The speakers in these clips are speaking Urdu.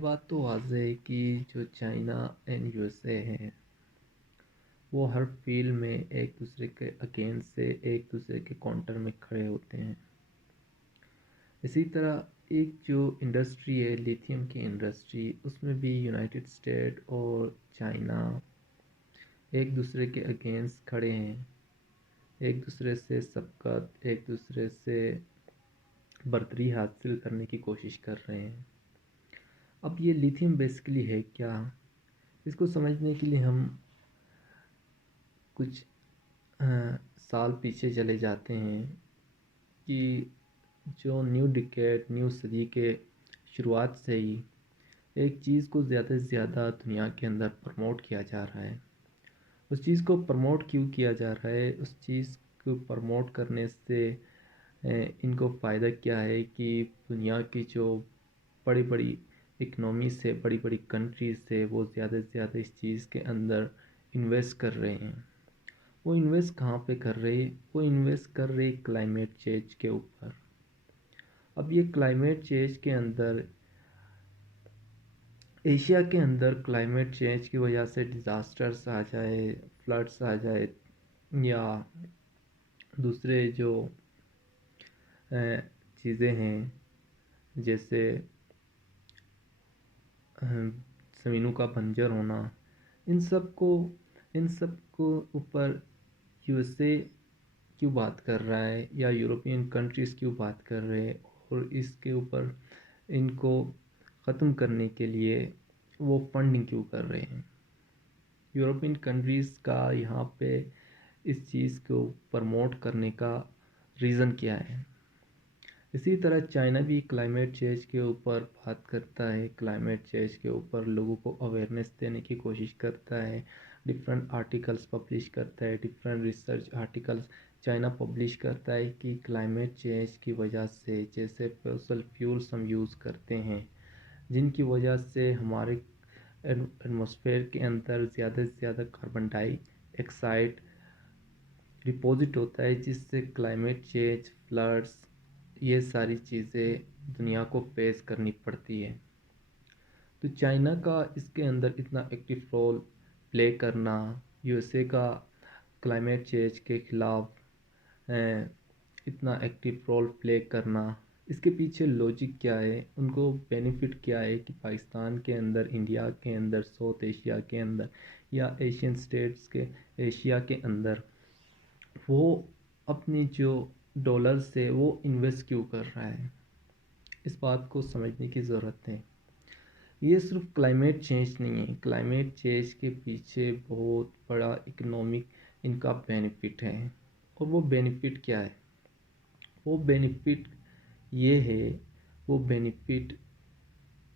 بات تو واضح ہے کہ جو China and U S A ہے وہ ہر فیلڈ میں ایک دوسرے کے اگینسٹ سے ایک دوسرے کے کاؤنٹر میں کھڑے ہوتے ہیں. اسی طرح ایک جو انڈسٹری ہے لیتھیم کی انڈسٹری، اس میں بھی یونائٹڈ اسٹیٹ اور چائنا ایک دوسرے کے اگینسٹ کھڑے ہیں، ایک دوسرے سے سبقت، ایک دوسرے سے برتری حاصل کرنے کی کوشش کر رہے ہیں. اب یہ لیتھیم بیسیکلی ہے کیا؟ اس کو سمجھنے کے لیے ہم کچھ سال پیچھے چلے جاتے ہیں کہ جو نیو ڈکیڈ، نیو صدی کے شروعات سے ہی ایک چیز کو زیادہ سے زیادہ دنیا کے اندر پروموٹ کیا جا رہا ہے. اس چیز کو پروموٹ کیوں کیا جا رہا ہے؟ اس چیز کو پروموٹ کرنے سے ان کو فائدہ کیا ہے کہ دنیا کی جو بڑی بڑی اکنامی سے، بڑی بڑی کنٹریز سے وہ زیادہ سے زیادہ اس چیز کے اندر انویسٹ کر رہے ہیں. وہ انویسٹ کہاں پہ کر رہے؟ وہ انویسٹ کر رہے کلائمیٹ چینج کے اوپر. اب یہ کلائمیٹ چینج کے اندر ایشیا کے اندر کلائمیٹ چینج کی وجہ سے ڈیزاسٹرز آ جائے، فلڈس آ جائے، یا دوسرے جو چیزیں ہیں جیسے زمینوں کا بنجر ہونا، ان سب کو اوپر یو ایس اے کیوں بات کر رہا ہے یا یورپین کنٹریز کیوں بات کر رہے ہیں، اور اس کے اوپر ان کو ختم کرنے کے لیے وہ فنڈنگ کیوں کر رہے ہیں؟ یورپین کنٹریز کا یہاں پہ اس چیز کو پروموٹ کرنے کا ریزن کیا ہے؟ اسی طرح چائنا بھی کلائمیٹ چینج کے اوپر بات کرتا ہے، کلائمیٹ چینج کے اوپر لوگوں کو اویئرنیس دینے کی کوشش کرتا ہے، ڈفرینٹ آرٹیکلز پبلش کرتا ہے، different research articles China publish کرتا ہے کہ کلائمیٹ چینج کی وجہ سے جیسے فوسل فیولز ہم یوز کرتے ہیں، جن کی وجہ سے ہمارے ایٹماسفیئر کے اندر زیادہ سے زیادہ کاربن ڈائی آکسائڈ ڈپوزٹ ہوتا ہے، جس سے کلائمیٹ چینج، فلڈس، یہ ساری چیزیں دنیا کو فیس کرنی پڑتی ہے. تو چائنا کا اس کے اندر اتنا ایکٹیو رول پلے کرنا، یو ایس اے کا کلائمیٹ چینج کے خلاف اتنا ایکٹیو رول پلے کرنا، اس کے پیچھے لوجک کیا ہے؟ ان کو بینیفٹ کیا ہے کہ پاکستان کے اندر، انڈیا کے اندر، ساؤتھ ایشیا کے اندر یا ایشین اسٹیٹس کے ایشیا کے اندر وہ اپنی جو ڈالر سے وہ انویسٹ کیوں کر رہا ہے؟ اس بات کو سمجھنے کی ضرورت ہے. یہ صرف کلائمیٹ چینج نہیں ہے، کلائمیٹ چینج کے پیچھے بہت بڑا اکنامک ان کا بینیفٹ ہے. اور وہ بینیفٹ کیا ہے؟ وہ بینیفٹ یہ ہے، وہ بینیفٹ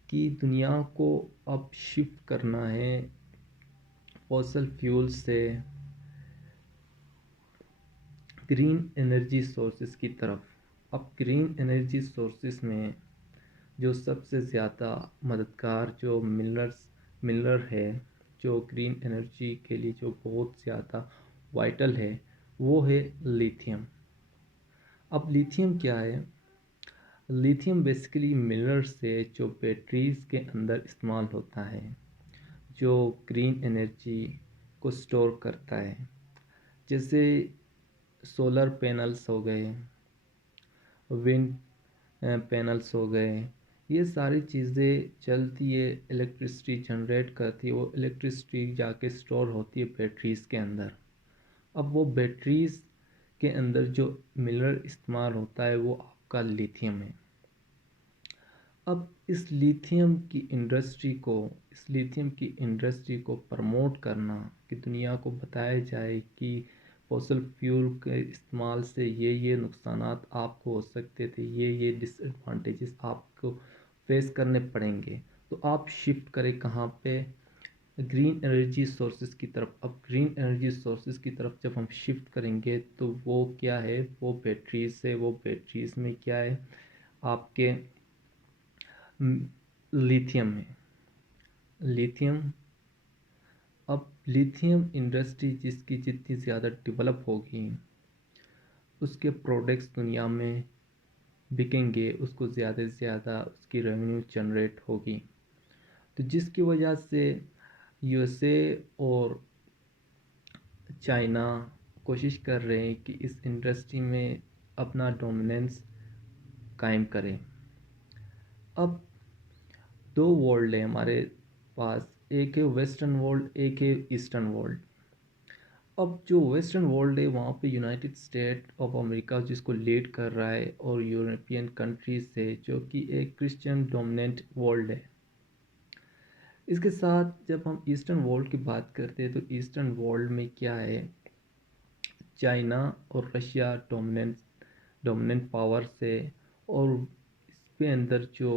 کہ دنیا کو اب شفٹ کرنا ہے فوسل فیول سے گرین انرجی سورسز کی طرف. اب گرین انرجی سورسز میں جو سب سے زیادہ مددگار جو منرل ہے، جو گرین انرجی کے لیے جو بہت زیادہ وائٹل ہے، وہ ہے لیتھیم. اب لیتھیم کیا ہے؟ لیتھیم بیسیکلی منرل سے جو بیٹریز کے اندر استعمال ہوتا ہے، جو گرین انرجی کو سٹور کرتا ہے، جیسے سولر پینلز ہو گئے، ونڈ پینلز ہو گئے. یہ ساری چیزیں چلتی ہے، الیکٹرسٹی جنریٹ کرتی ہے، وہ الیکٹرسٹی جا کے سٹور ہوتی ہے بیٹریز کے اندر. اب وہ بیٹریز کے اندر جو منرل استعمال ہوتا ہے وہ آپ کا لیتھیم ہے. اب اس لیتھیم کی انڈسٹری کو پروموٹ کرنا، کہ دنیا کو بتایا جائے کہ فوسل فیول کے استعمال سے یہ نقصانات آپ کو ہو سکتے تھے، یہ ڈس ایڈوانٹیجز آپ کو فیس کرنے پڑیں گے، تو آپ شفٹ کریں کہاں پہ؟ گرین انرجی سورسز کی طرف. اب گرین انرجی سورسز کی طرف جب ہم شفٹ کریں گے تو وہ کیا ہے؟ وہ بیٹریز ہے. وہ بیٹریز میں کیا ہے؟ آپ کے لیتھیم ہے. لیتھیم، اب لیتھیم انڈسٹری جس کی جتنی زیادہ ڈیولپ ہوگی، اس کے پروڈکٹس دنیا میں بکیں گے، اس کو زیادہ سے زیادہ اس کی ریونیو جنریٹ ہوگی. تو جس کی وجہ سے یو ایس اے اور چائنا کوشش کر رہے ہیں کہ اس انڈسٹری میں اپنا ڈومیننس قائم کریں. اب دو ورلڈ ہیں ہمارے پاس، ایک ہے ویسٹرن ورلڈ، ایک ہے ایسٹرن ورلڈ. اب جو ویسٹرن ورلڈ ہے وہاں پہ یونائٹڈ اسٹیٹ آف امریکہ جس کو لیڈ کر رہا ہے، اور یورپین کنٹریز ہے جو کہ ایک کرسچین ڈومیننٹ ورلڈ ہے. اس کے ساتھ جب ہم ایسٹرن ورلڈ کی بات کرتے ہیں تو ایسٹرن ورلڈ میں کیا ہے، چائنا اور رشیا ڈومیننٹ پاورس ہے، اور اس کے اندر جو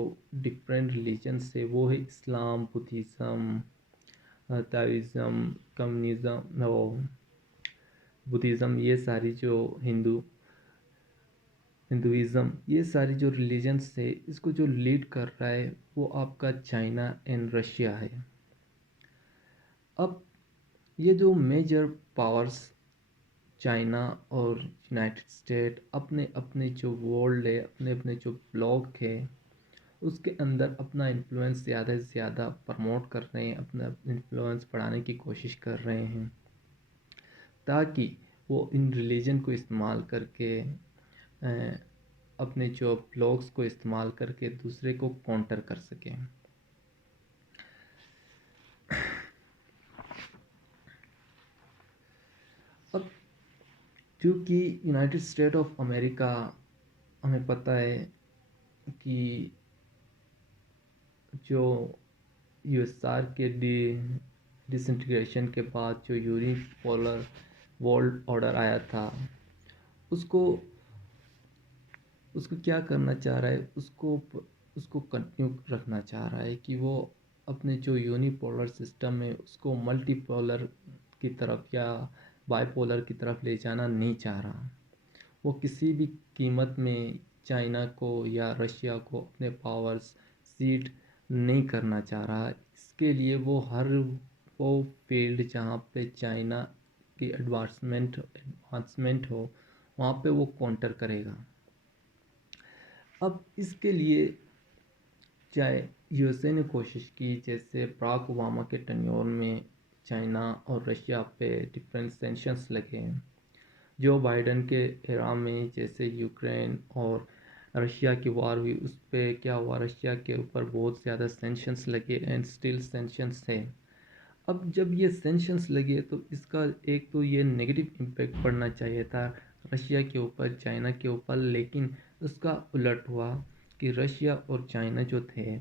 ڈفرینٹ ریلیجنس ہے وہ ہے اسلام، بدھزم، تاوازم، کمیونزم اور بدھزم، یہ ساری جو ہندوازم، یہ ساری جو ریلیجنس ہے اس کو جو لیڈ کر رہا ہے وہ آپ کا چائنا اینڈ رشیا ہے. اب یہ جو میجر پاورس چائنا اور یونائٹڈ اسٹیٹ اپنے اپنے جو ورلڈ ہے، اپنے اپنے جو بلاک ہے اس کے اندر اپنا انفلوئنس زیادہ سے زیادہ پروموٹ کر رہے ہیں، اپنا انفلوئنس بڑھانے کی کوشش کر رہے ہیں تاکہ وہ ان ریلیجن کو استعمال کر کے اپنے جو بلاگس کو استعمال کر کے دوسرے کو کاؤنٹر کر سکیں. اب چونکہ یونائٹڈ اسٹیٹ آف امریکہ ہمیں پتہ ہے کہ جو یو ایس آر کے ڈس انٹیگریشن کے بعد جو یونیپولر ورلڈ آرڈر آیا تھا اس کو کیا کرنا چاہ رہا ہے، اس کو کنٹینیو رکھنا چاہ رہا ہے کہ وہ اپنے جو یونیپولر سسٹم ہے اس کو ملٹی پولر کی طرف یا بائی پولر کی طرف لے جانا نہیں چاہ رہا. وہ کسی بھی قیمت میں چائنا کو یا رشیا کو اپنے پاورز سیٹ نہیں کرنا چاہ رہا. اس کے لیے وہ فیلڈ جہاں پہ چائنا کی ایڈوانسمنٹ ہو وہاں پہ وہ کاؤنٹر کرے گا. اب اس کے لیے چاہے یو ایس اے نے کوشش کی، جیسے براک اوباما کے ٹینیور میں چائنا اور رشیا پہ ڈفرینٹ سینکشنز لگے ہیں. جو بائیڈن کے ایرا میں جیسے یوکرین اور رشیا کی وار ہوئی اس پہ کیا ہوا، رشیا کے اوپر بہت زیادہ سینکشنز لگے اینڈ اسٹل سینکشنز ہیں. اب جب یہ سینکشنز لگے تو اس کا ایک تو یہ نیگیٹو امپیکٹ پڑنا چاہیے تھا رشیا کے اوپر، چائنا کے اوپر، لیکن اس کا الٹ ہوا کہ رشیا اور چائنا جو تھے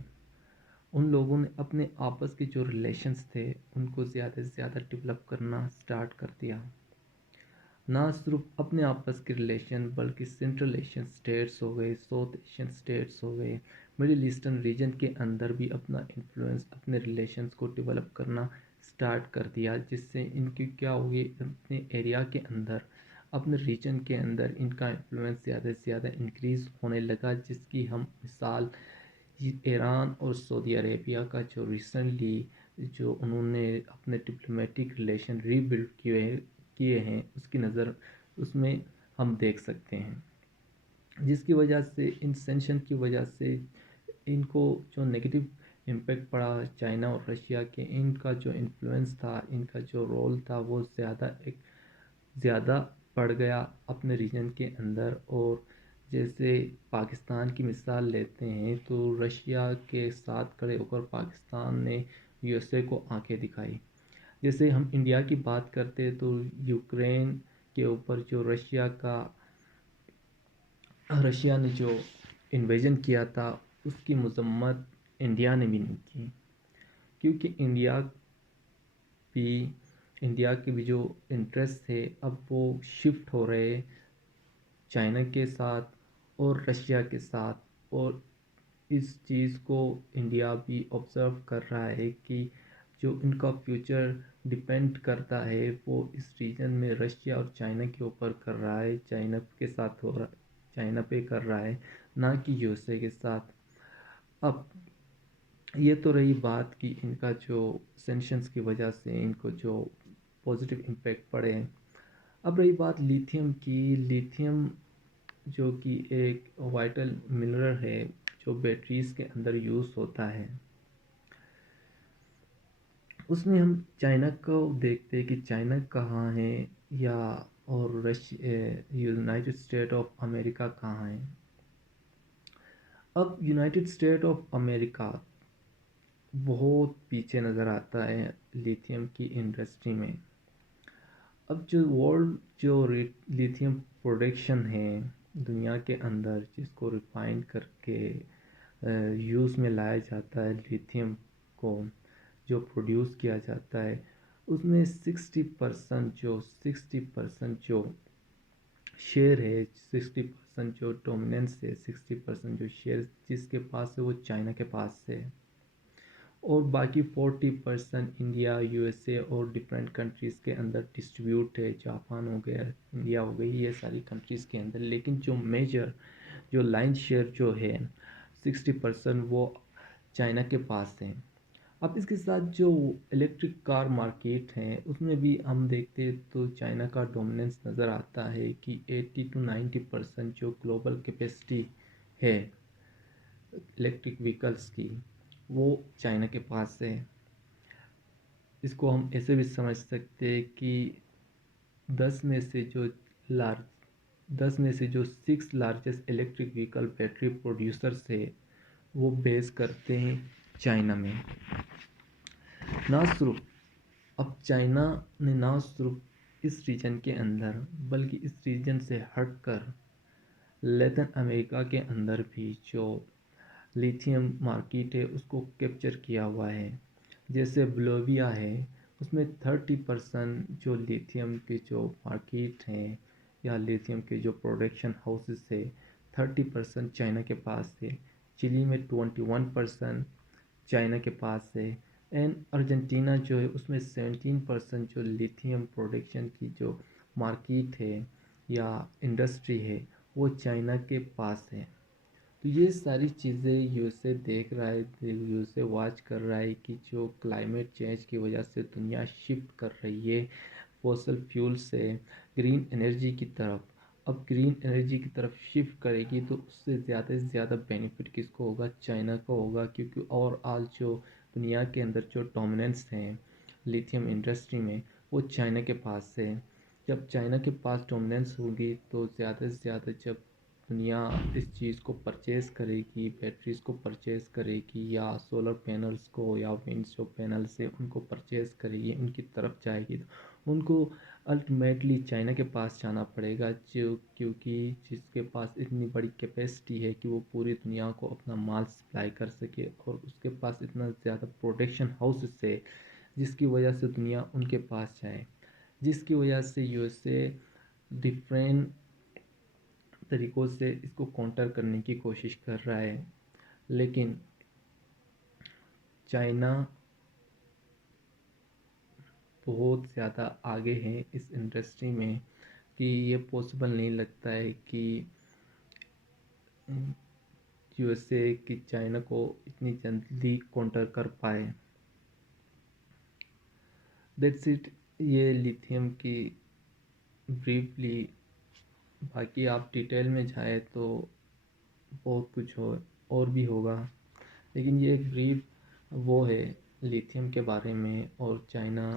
ان لوگوں نے اپنے آپس کے جو ریلیشنز تھے ان کو زیادہ سے زیادہ ڈیولپ کرنا سٹارٹ کر دیا. نہ صرف اپنے آپس کے ریلیشن بلکہ سینٹرل ایشین سٹیٹس ہو گئے، ساؤتھ ایشین سٹیٹس ہو گئے، مڈل ایسٹرن ریجن کے اندر بھی اپنا انفلوئنس، اپنے ریلیشنز کو ڈیولپ کرنا سٹارٹ کر دیا، جس سے ان کی کیا ہوگی، اپنے ایریا کے اندر، اپنے ریجن کے اندر ان کا انفلوئنس زیادہ سے زیادہ انکریز ہونے لگا. جس کی ہم مثال ایران اور سعودی عربیہ کا جو ریسنٹلی جو انہوں نے اپنے ڈپلومیٹک ریلیشن ری بلڈ کیے ہیں اس میں ہم دیکھ سکتے ہیں. جس کی وجہ سے ان سینکشن کی وجہ سے ان کو جو نیگیٹو امپیکٹ پڑا چائنا اور رشیا کے، ان کا جو انفلوئنس تھا، ان کا جو رول تھا وہ زیادہ بڑھ گیا اپنے ریجن کے اندر. اور جیسے پاکستان کی مثال لیتے ہیں تو رشیا کے ساتھ کھڑے ہو کر پاکستان نے یو ایس اے کو آنکھیں دکھائی. جیسے ہم انڈیا کی بات کرتے تو یوکرین کے اوپر جو رشیا نے جو انویژن کیا تھا اس کی مذمت انڈیا نے بھی نہیں کی، کیونکہ انڈیا کے بھی جو انٹرسٹ تھے اب وہ شفٹ ہو رہے چائنا کے ساتھ اور رشیا کے ساتھ. اور اس چیز کو انڈیا بھی آبزرو کر رہا ہے کہ جو ان کا فیوچر ڈیپینڈ کرتا ہے وہ اس ریجن میں رشیا اور چائنا کے اوپر کر رہا ہے، چائنا پہ کر رہا ہے، نہ کہ یو ایس اے کے ساتھ. اب یہ تو رہی بات کہ ان کا جو سینکشنز کی وجہ سے ان کو جو پازیٹیو امپیکٹ پڑے. اب رہی بات لیتھیم کی. لیتھیم جو کہ ایک وائٹل منرل ہے جو بیٹریز کے اندر یوز ہوتا ہے. اس میں ہم چائنا کو دیکھتے کہ چائنا کہاں ہے، یا اور یونائٹڈ اسٹیٹ آف امریکہ کہاں ہے. اب یونائٹڈ اسٹیٹ آف امریکہ بہت پیچھے نظر آتا ہے لیتھیم کی انڈسٹری میں. اب جو لیتھیم پروڈکشن ہے دنیا کے اندر، جس کو ریفائن کر کے یوز میں لایا جاتا ہے، لیتھیم کو جو پروڈیوس کیا جاتا ہے، اس میں 60% جو شیئر ہے، 60% جو ڈومیننس ہے، 60% جو شیئر جس کے پاس ہے وہ چائنا کے پاس ہے، اور باقی 40% انڈیا، یو ایس اے اور ڈفرینٹ کنٹریز کے اندر ڈسٹریبیوٹ ہے. جاپان ہو گیا، انڈیا ہو گئی، یہ ساری کنٹریز کے اندر. لیکن جو لائن شیئر جو ہے 60% وہ چائنا کے پاس ہے. اب اس کے ساتھ جو الیکٹرک کار مارکیٹ ہے اس میں بھی ہم دیکھتے تو چائنا کا ڈومیننس نظر آتا ہے کہ 80 to 90% جو گلوبل کیپیسٹی ہے الیکٹرک ویکلز کی، وہ چائنا کے پاس ہے. اس کو ہم ایسے بھی سمجھ سکتے کہ 10 میں سے جو 6 largest electric vehicle battery producers ہے وہ بیس کرتے ہیں چائنا میں. اب چائنا نے نہ صرف اس ریجن کے اندر بلکہ اس ریجن سے ہٹ کر لیٹن امریکہ کے اندر بھی جو لیتھیم مارکیٹ ہے اس کو کیپچر کیا ہوا ہے. جیسے بولیویا ہے، اس میں 30% جو لیتھیم کے جو مارکیٹ ہیں یا لیتھیم کے جو پروڈکشن ہاؤسز ہے 30% چائنا کے پاس ہے. چلی میں 21% چائنا کے پاس ہے. اینڈ ارجنٹینا جو ہے اس میں 17% جو لیتھیم پروڈکشن کی جو مارکیٹ ہے یا انڈسٹری ہے وہ چائنا کے پاس ہے. تو یہ ساری چیزیں یو ایس اے دیکھ رہا ہے، یو ایس اے واچ کر رہا ہے کہ جو کلائمیٹ چینج کی وجہ سے دنیا شفٹ کر رہی ہے فوسل فیول سے گرین انرجی کی طرف. اب گرین انرجی کی طرف شفٹ کرے گی تو اس سے زیادہ بینیفٹ کس کو ہوگا؟ چائنا کو ہوگا، کیونکہ جو دنیا کے اندر جو ڈومیننس ہیں لیتھیم انڈسٹری میں وہ چائنا کے پاس ہے. جب چائنا کے پاس ڈومیننس ہوگی تو زیادہ سے زیادہ جب دنیا اس چیز کو پرچیز کرے گی، بیٹریز کو پرچیز کرے گی یا سولر پینلز کو یا ونڈ جو پینلز ہیں ان کو پرچیز کرے گی، ان کی طرف جائے گی، تو ان کو الٹیمیٹلی چائنا کے پاس جانا پڑے گا، کیونکہ جس کے پاس اتنی بڑی کیپیسٹی ہے کہ وہ پوری دنیا کو اپنا مال سپلائی کر سکے، اور اس کے پاس اتنا زیادہ پروڈکشن ہاؤسز ہے جس کی وجہ سے دنیا ان کے پاس جائے. جس کی وجہ سے یو ایس اے ڈفرینٹ طریقوں سے اس کو کاؤنٹر کرنے کی کوشش کر رہا ہے. لیکن چائنا بہت زیادہ آگے ہے اس انڈسٹری میں کہ یہ پاسبل نہیں لگتا ہے کہ یو ایس اے کی چائنا کو اتنی جلدی کاؤنٹر کر پائے. That's it. یہ لیتھیم کی بریفلی، باقی آپ ڈیٹیل میں جائیں تو بہت کچھ اور بھی ہوگا، لیکن یہ ایک بریف وہ ہے لیتھیم کے بارے میں اور چائنا